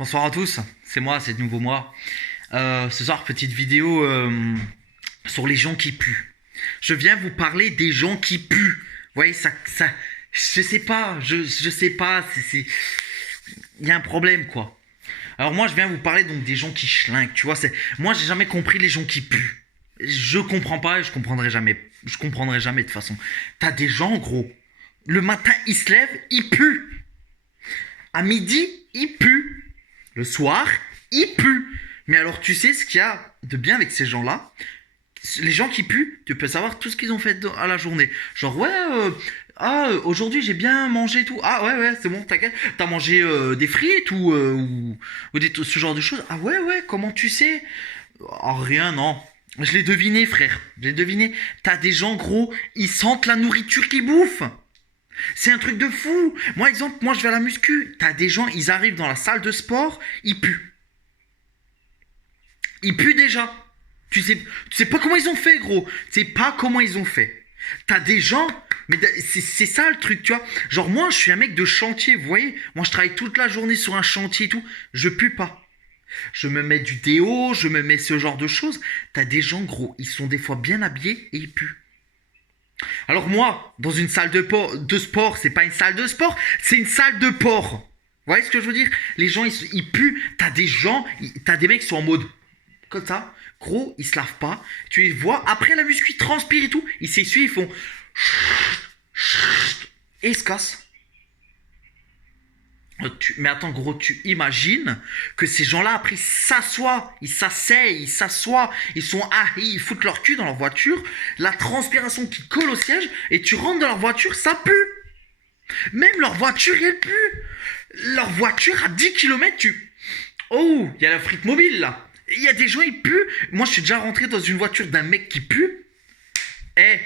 Bonsoir à tous, c'est moi, c'est de nouveau moi. Ce soir, petite vidéo sur les gens qui puent. Je viens vous parler des gens qui puent. Vous voyez, je sais pas, je sais pas, il y a un problème quoi. Alors moi, je viens vous parler donc des gens qui schlinguent, tu vois. Moi, j'ai jamais compris les gens qui puent. Je comprends pas et je comprendrai jamais. Je comprendrai jamais de toute façon. T'as des gens, gros. Le matin, ils se lèvent, ils puent. À midi, ils puent. Le soir, ils puent. Mais alors, tu sais ce qu'il y a de bien avec ces gens-là? Les gens qui puent, tu peux savoir tout ce qu'ils ont fait à la journée. Genre, ouais, aujourd'hui j'ai bien mangé et tout. Ah ouais, ouais, c'est bon, t'inquiète. T'as mangé des frites ou ce genre de choses. Ah ouais, ouais, comment tu sais? Oh, rien, non. Je l'ai deviné, frère. Je l'ai deviné. T'as des gens, gros, ils sentent la nourriture qu'ils bouffent. C'est un truc de fou. Moi, exemple, moi je vais à la muscu. T'as des gens, ils arrivent dans la salle de sport, ils puent. Ils puent déjà. Tu sais pas comment ils ont fait, gros. Tu sais pas comment ils ont fait. T'as des gens, mais c'est ça le truc, tu vois. Genre moi, je suis un mec de chantier, vous voyez. Moi, je travaille toute la journée sur un chantier et tout. Je pue pas. Je me mets du déo, je me mets ce genre de choses. T'as des gens, gros, ils sont des fois bien habillés et ils puent. Alors moi, dans une salle de sport, c'est pas une salle de sport, c'est une salle de porc. Vous voyez ce que je veux dire? Les gens, ils puent. T'as des gens, t'as des mecs qui sont en mode comme ça. Gros, ils se lavent pas. Tu les vois, après la muscu, ils transpirent et tout. Ils s'essuient, ils font et ils se cassent. Mais attends, gros, tu imagines que ces gens-là, après, ils s'asseyent, ils s'assoient, ils sont ahis, ils foutent leur cul dans leur voiture, la transpiration qui colle au siège, et tu rentres dans leur voiture, ça pue. Même leur voiture, elle pue. Leur voiture, à 10 kilomètres, Oh, il y a la frite mobile, là. Il y a des gens, ils puent. Moi, je suis déjà rentré dans une voiture d'un mec qui pue. Eh,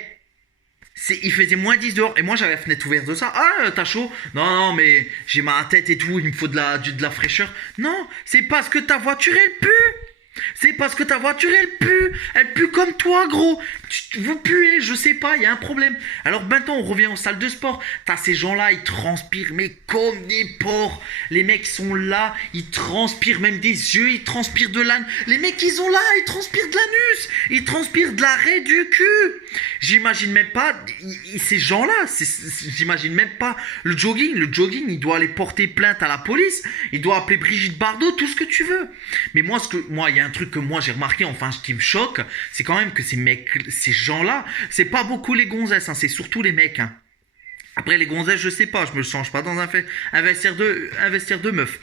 il faisait -10 dehors et moi j'avais la fenêtre ouverte de ça. Ah, t'as chaud? Non, non, mais j'ai ma tête et tout, il me faut de la fraîcheur. Non, c'est parce que ta voiture elle pue. C'est parce que ta voiture elle pue. Elle pue comme toi, gros. Vous puez, je sais pas, il y a un problème. Alors maintenant on revient aux salles de sport. T'as ces gens-là, ils transpirent, mais comme des porcs. Les mecs sont là, ils transpirent même des yeux, ils transpirent de l'âne. Les mecs ils ont là, ils transpirent de l'anus. Ils transpirent de l'arrêt du cul. J'imagine même pas ces gens-là. J'imagine même pas le jogging. Le jogging, il doit aller porter plainte à la police. Il doit appeler Brigitte Bardot, tout ce que tu veux. Mais moi, il y a un truc que moi j'ai remarqué, enfin, ce qui me choque, c'est quand même que ces gens-là, c'est pas beaucoup les gonzesses, hein, c'est surtout les mecs. Hein. Après, les gonzesses, je sais pas, je me change pas dans un vestiaire de meuf.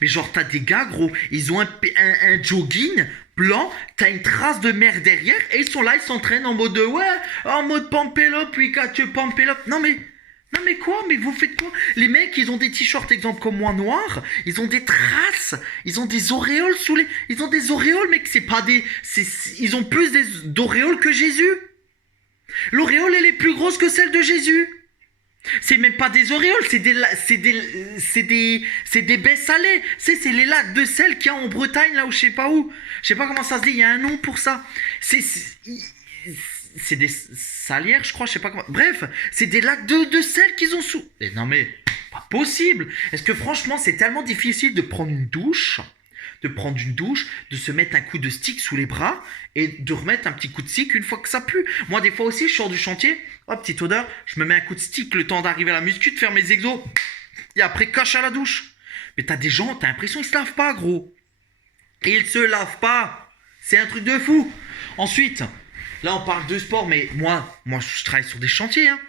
Mais genre, t'as des gars, gros, ils ont un jogging blanc, t'as une trace de mer derrière, et ils sont là, ils s'entraînent en mode, ouais, en mode Pampelop, puis tu Pampelop. Non mais quoi? Mais vous faites quoi? Les mecs, ils ont des t-shirts, exemple comme moi, noirs, ils ont des traces, ils ont des auréoles sous les... Ils ont des auréoles, mec, c'est pas des... Ils ont plus d'auréoles que Jésus. L'auréole, elle est plus grosse que celle de Jésus. C'est même pas des auréoles, c'est des baies salées. C'est les lacs de sel qu'il y a en Bretagne, là où je sais pas où. Je sais pas comment ça se dit, il y a un nom pour ça. C'est des salières, je crois, je sais pas comment. Bref, c'est des lacs de sel qu'ils ont sous. Et non mais, pas possible. Est-ce que franchement, c'est tellement difficile de prendre une douche, de se mettre un coup de stick sous les bras et de remettre un petit coup de stick une fois que ça pue. Moi, des fois aussi, je sors du chantier, hop, petite odeur, je me mets un coup de stick le temps d'arriver à la muscu, de faire mes exos, et après, cache à la douche. Mais t'as des gens, t'as l'impression qu'ils se lavent pas, gros. Et ils se lavent pas. C'est un truc de fou. Ensuite, là, on parle de sport, mais moi, je travaille sur des chantiers, hein.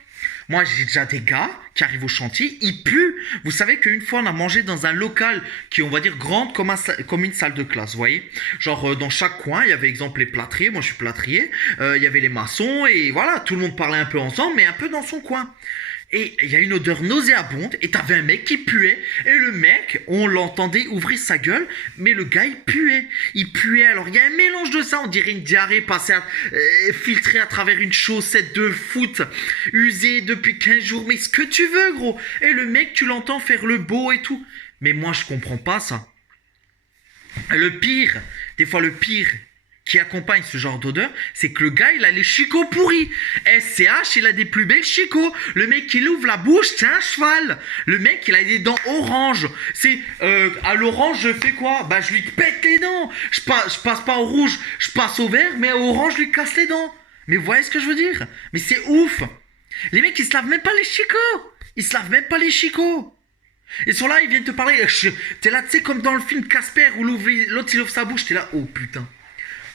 Moi, j'ai déjà des gars qui arrivent au chantier, ils puent. Vous savez qu'une fois, on a mangé dans un local qui est, on va dire, grande comme une salle de classe, vous voyez. Genre, dans chaque coin, il y avait, exemple, les plâtriers. Moi, je suis plâtrier. Il y avait les maçons et voilà, tout le monde parlait un peu ensemble, mais un peu dans son coin. Et il y a une odeur nauséabonde, et t'avais un mec qui puait, et le mec, on l'entendait ouvrir sa gueule, mais le gars, il puait, alors il y a un mélange de ça, on dirait une diarrhée filtrée à travers une chaussette de foot, usée depuis 15 jours, mais ce que tu veux, gros, et le mec, tu l'entends faire le beau et tout, mais moi, je comprends pas ça. Le pire, des fois le pire, qui accompagne ce genre d'odeur, c'est que le gars, il a les chicots pourris. SCH, il a des plus belles chicots. Le mec, il ouvre la bouche, c'est un cheval. Le mec, il a des dents orange. C'est, à l'orange, je fais quoi? Bah, je lui pète les dents. Je passe pas au rouge, je passe au vert, mais au orange, je lui casse les dents. Mais vous voyez ce que je veux dire? Mais c'est ouf. Les mecs, ils se lavent même pas les chicots. Ils se lavent même pas les chicots. Ils sont là, ils viennent te parler. T'es là, tu sais, comme dans le film Casper, où l'autre, il ouvre sa bouche, t'es là, oh putain.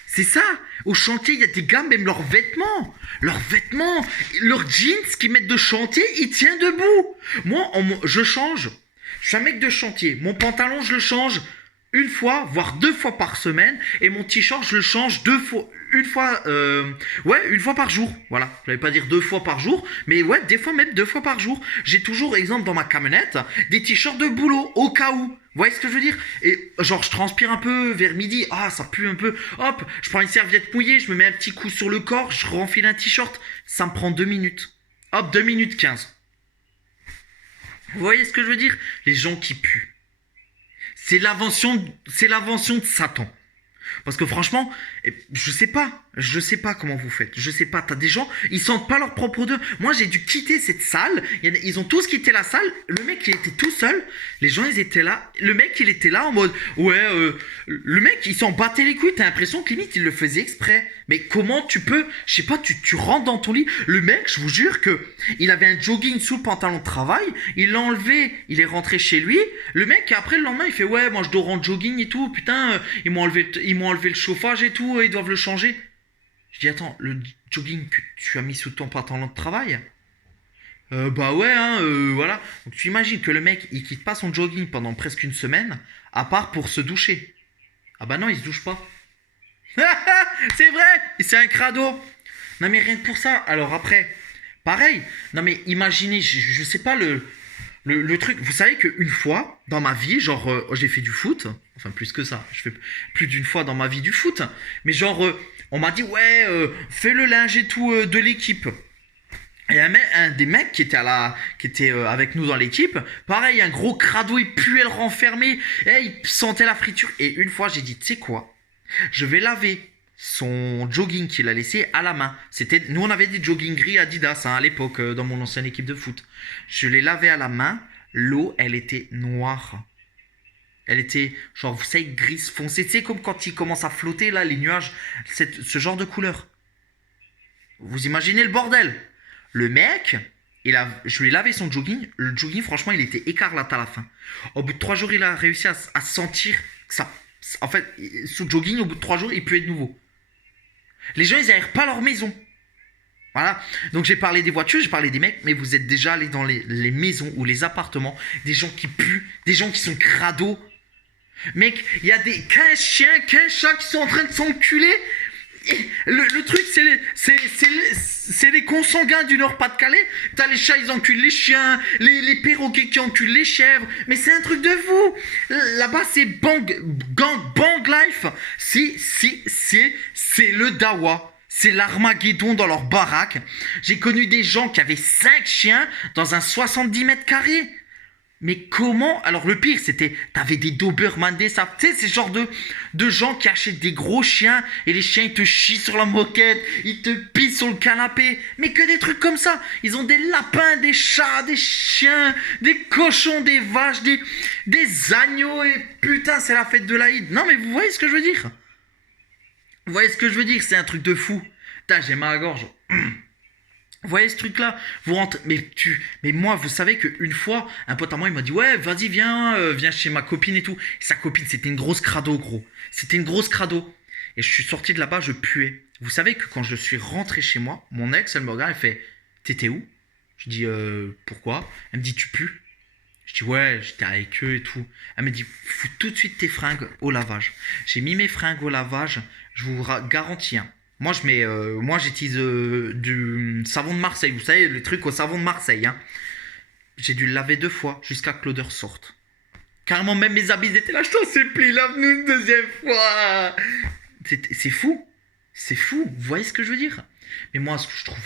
C'est ça, au chantier, il y a des gars, même leurs vêtements, leurs jeans qu'ils mettent de chantier, il tient debout. Moi, je change. Je suis un mec de chantier. Mon pantalon, je le change une fois, voire 2 fois par semaine. Et mon t-shirt, je le change une fois par jour. Voilà, je vais pas dire 2 fois par jour, mais ouais, des fois même 2 fois par jour. J'ai toujours, exemple, dans ma camionnette, des t-shirts de boulot, au cas où. Vous voyez ce que je veux dire? Et genre, je transpire un peu vers midi. Ah, ça pue un peu. Hop, je prends une serviette mouillée, je me mets un petit coup sur le corps, je renfile un t-shirt. Ça me prend 2 minutes. Hop, 2 minutes 15. Vous voyez ce que je veux dire? Les gens qui puent. C'est l'invention de Satan. Parce que franchement, je sais pas comment vous faites. Je sais pas, t'as des gens, ils sentent pas leur propre odeur. Moi, j'ai dû quitter cette salle. Ils ont tous quitté la salle. Le mec, il était tout seul. Les gens, ils étaient là. Le mec, il était là en mode, ouais, le mec, il s'en battait les couilles. T'as l'impression que limite, il le faisait exprès. Mais comment tu peux, je sais pas, tu rentres dans ton lit. Le mec, je vous jure que il avait un jogging sous le pantalon de travail. Il l'a enlevé, il est rentré chez lui. Le mec, après, le lendemain, il fait, ouais, moi, je dors en jogging et tout. Putain, ils m'ont enlevé le chauffage et tout. Ils doivent le changer. Je dis, attends, le jogging que tu as mis sous ton pantalon de travail? Bah ouais, hein, voilà. Donc tu imagines que le mec, il quitte pas son jogging pendant presque une semaine, à part pour se doucher. Ah bah non, il se douche pas. C'est vrai, c'est un crado. Non mais rien que pour ça. Alors après, pareil. Non mais imaginez, je sais pas le truc. Vous savez qu'une fois dans ma vie, genre, j'ai fait du foot. Enfin plus que ça. Je fais plus d'une fois dans ma vie du foot. Mais genre, on m'a dit ouais, fais le linge et tout de l'équipe. Et un des mecs qui était avec nous dans l'équipe, pareil, un gros crado, il puait le renfermer, et il sentait la friture. Et une fois, j'ai dit, tu sais quoi? Je vais laver son jogging qu'il a laissé à la main. Nous, on avait des jogging gris Adidas à l'époque, dans mon ancienne équipe de foot. Je l'ai lavé à la main. L'eau, elle était noire. Elle était, genre, vous savez, grise foncée. Tu sais, comme quand il commence à flotter, là, les nuages, ce genre de couleur. Vous imaginez le bordel? Le mec, je lui ai lavé son jogging. Le jogging, franchement, il était écarlate à la fin. Au bout de 3 jours, il a réussi à sentir que ça... En fait, ce jogging, au bout de 3 jours, il puait de nouveau. Les gens, ils n'aèrent pas leur maison. Voilà. Donc, j'ai parlé des voitures, j'ai parlé des mecs, mais vous êtes déjà allés dans les maisons ou les appartements, des gens qui puent, des gens qui sont crados. Mec, il y a 15 chiens, 15 chats qui sont en train de s'enculer. Le truc, c'est les consanguins du Nord-Pas-de-Calais. T'as les chats, ils enculent les chiens, les perroquets qui enculent les chèvres. Mais c'est un truc de fou. Là-bas, c'est bang life. C'est le dawa. C'est l'Armageddon dans leur baraque. J'ai connu des gens qui avaient 5 chiens dans un 70 mètres carrés. Mais comment? Alors le pire, c'était, t'avais des Doberman, ça, tu sais, c'est genre de gens qui achètent des gros chiens et les chiens, ils te chient sur la moquette, ils te pissent sur le canapé. Mais que des trucs comme ça. Ils ont des lapins, des chats, des chiens, des cochons, des vaches, des agneaux et putain, c'est la fête de l'Aïd. Non mais vous voyez ce que je veux dire? Vous voyez ce que je veux dire? C'est un truc de fou. Putain, j'ai mal à la gorge. Vous voyez ce truc-là? Vous rentrez, mais moi, vous savez qu'une fois, un pote à moi, il m'a dit, ouais, vas-y, viens chez ma copine et tout. Et sa copine, c'était une grosse crado, gros. C'était une grosse crado. Et je suis sorti de là-bas, je puais. Vous savez que quand je suis rentré chez moi, mon ex, elle me regarde, elle fait, t'étais où? Je dis, pourquoi? Elle me dit, tu pues? Je dis, ouais, j'étais avec eux et tout. Elle me dit, fous tout de suite tes fringues au lavage. J'ai mis mes fringues au lavage, je vous garantis, hein. Moi, j'utilise du savon de Marseille. Vous savez, le truc au savon de Marseille. Hein. J'ai dû le laver 2 fois jusqu'à que l'odeur sorte. Carrément, même mes habits étaient là. Je t'en supplie, lave-nous une 2e fois. C'est fou. C'est fou. Vous voyez ce que je veux dire? Mais moi, ce que je trouve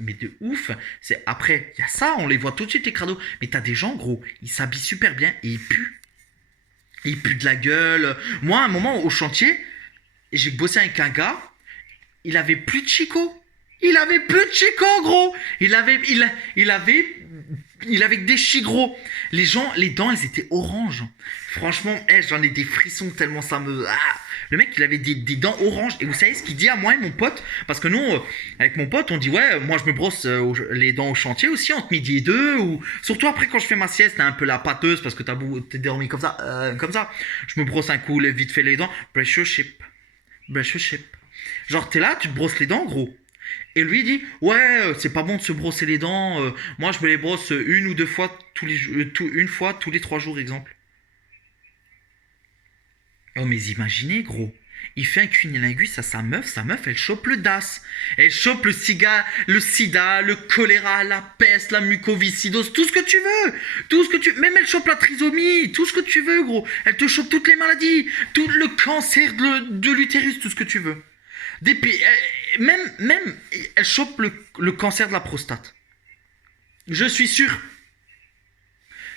mais de ouf, c'est après, il y a ça, on les voit tout de suite, les crados. Mais t'as des gens, gros, ils s'habillent super bien et ils puent. Ils puent de la gueule. Moi, à un moment, au chantier... j'ai bossé avec un gars, il avait plus de Chico. Il avait plus de Chico, gros. Il avait que des chi, gros. Les gens, les dents, elles étaient oranges. Franchement, j'en ai des frissons tellement ça me... Ah. Le mec, il avait des dents oranges. Et vous savez ce qu'il dit à moi et mon pote? Parce que nous, avec mon pote, on dit, ouais, moi je me brosse les dents au chantier aussi, entre midi et deux. Ou surtout après, quand je fais ma sieste, t'as un peu la pâteuse parce que t'es dormi comme ça, comme ça. Je me brosse un coup, vite fait les dents. Brush your ship. Brush your ship. Genre, t'es là, tu te brosses les dents, gros. Et lui dit, ouais, c'est pas bon de se brosser les dents. Moi, je me les brosse une ou deux fois une fois tous les 3 jours, exemple. Oh, mais imaginez, gros. Il fait un cunilingus à sa meuf, elle chope le DAS. Elle chope le sida, le choléra, la peste, la mucoviscidose, tout ce que tu veux. Tout ce que tu... Même elle chope la trisomie, tout ce que tu veux, gros. Elle te chope toutes les maladies, tout le cancer de l'utérus, tout ce que tu veux. Même, elle chope le cancer de la prostate. Je suis sûr.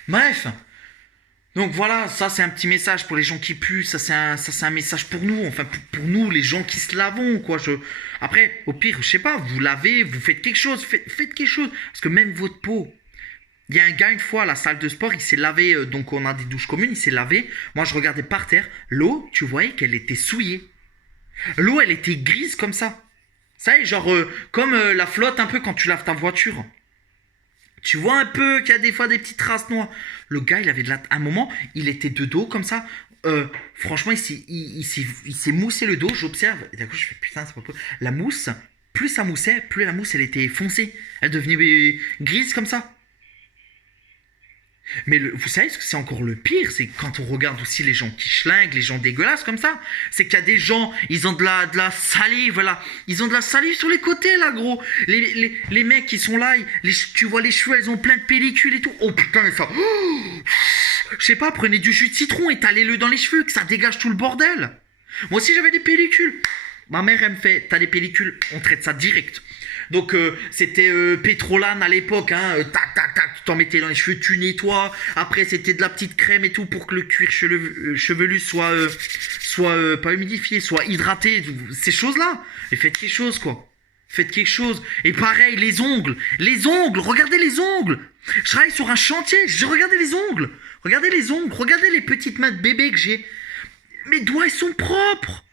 Bref. Donc voilà, ça c'est un petit message pour les gens qui puent. Ça c'est un message pour nous. Enfin, pour nous, les gens qui se lavons, quoi. Après, au pire, je sais pas, vous lavez, vous faites quelque chose. Faites quelque chose. Parce que même votre peau. Il y a un gars, une fois, à la salle de sport, il s'est lavé. Donc on a des douches communes, il s'est lavé. Moi, je regardais par terre. L'eau, tu voyais qu'elle était souillée. L'eau, elle était grise comme ça. Ça y est, genre comme la flotte un peu quand tu laves ta voiture. Tu vois un peu qu'il y a des fois des petites traces noires. Le gars, il avait un moment, il était de dos comme ça. Franchement, il s'est moussé le dos. J'observe. Et d'un coup, je fais putain, c'est pas possible. La mousse, plus ça moussait, plus la mousse, elle était foncée. Elle devenait grise comme ça. Mais vous savez ce que c'est encore le pire, c'est quand on regarde aussi les gens qui schlinguent, les gens dégueulasses comme ça, c'est qu'il y a des gens, ils ont de la salive là, ils ont de la salive sur les côtés là, gros. Les mecs qui sont là, tu vois les cheveux, ils ont plein de pellicules et tout. Oh putain, mais ça... Oh, je sais pas, prenez du jus de citron, étalez-le dans les cheveux, que ça dégage tout le bordel. Moi aussi j'avais des pellicules. Ma mère elle me fait, t'as des pellicules, on traite ça direct. Donc c'était Pétrolane à l'époque, hein, tac tac tac, tu t'en mettais dans les cheveux, tu nettoies. Après c'était de la petite crème et tout pour que le cuir chevelu soit pas humidifié, soit hydraté, ces choses-là. Et faites quelque chose quoi. Faites quelque chose. Et pareil, les ongles, regardez les ongles. Je travaille sur un chantier, regardez les ongles. Regardez les petites mains de bébé que j'ai. Mes doigts ils sont propres.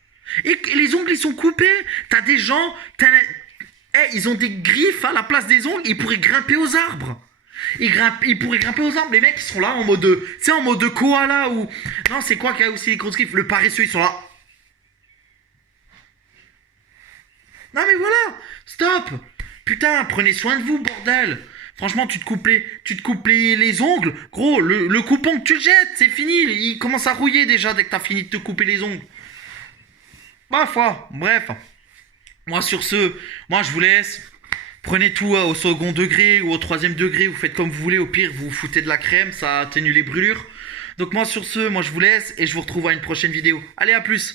Et les ongles ils sont coupés. T'as des gens, ils ont des griffes à la place des ongles, ils pourraient grimper aux arbres. Ils pourraient grimper aux arbres. Les mecs, ils sont là en mode, en mode koala ou... Non, c'est quoi qui a aussi des grosses griffes? Le paresseux, ils sont là. Non mais voilà, stop. Putain, prenez soin de vous, bordel. Franchement, tu te coupes les ongles. Gros, le coupon que tu le jettes, c'est fini. Il commence à rouiller déjà dès que t'as fini de te couper les ongles. Ma foi, bref. Moi je vous laisse. Prenez tout au second degré ou au 3e degré, vous faites comme vous voulez. Au pire, vous foutez de la crème, ça atténue les brûlures. Donc moi je vous laisse et je vous retrouve à une prochaine vidéo. Allez, à plus.